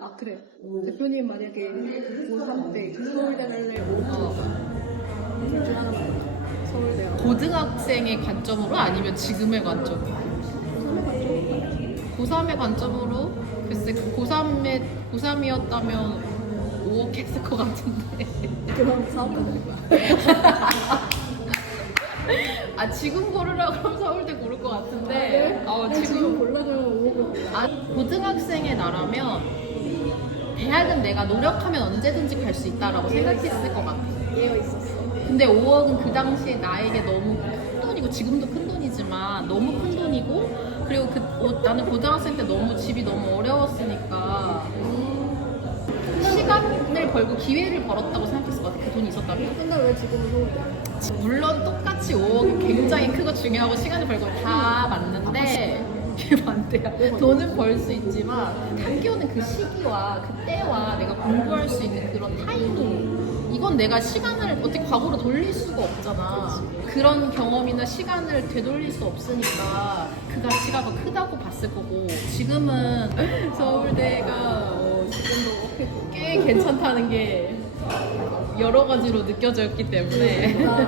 아 그래 대표님 만약에 고3 때 서울대 갈래 오고 둘중 하나만 서울대 고등학생의 관점으로 아니면 지금의 관점으로? 고3에 갔죠 고3의 관점으로? 글쎄 그 고3에 고3이었다면 5억 했을 것 같은데. 그럼 사업가 될 거야. 아 지금 고르라 그러면 서울대 고를 것 같은데. 어 지금 지금 골라 그러면 오고. 아 고등학생의 나라면 대학은 내가 노력하면 언제든지 갈 수 있다라고 생각했을 것 같아. 예어 있었어. 근데 5억은 그 당시에 나에게 너무 큰 돈이고 지금도 큰 돈이지만 너무 큰 돈이고 그리고 그 어, 나는 고등학생 때 너무 집이 너무 어려웠으니까 시간을 벌고 기회를 벌었다고 생각했을 것 같아. 그 돈이 있었다면. 근데 왜 지금은 서울대 물론 똑같이 5억이 굉장히 크고 중요하고 시간을 벌고 다 맞는데 그게 반대야 돈은 벌 수 있지만 학교는 그 시기와 그 때와 내가 공부할 수 있는 그런 타이밍 이건 내가 시간을 어떻게 과거로 돌릴 수가 없잖아. 그런 경험이나 시간을 되돌릴 수 없으니까 그 가치가 더 크다고 봤을 거고. 지금은 서울대가 어, 지금도 꽤 괜찮다는 게 여러 가지로 느껴졌기 때문에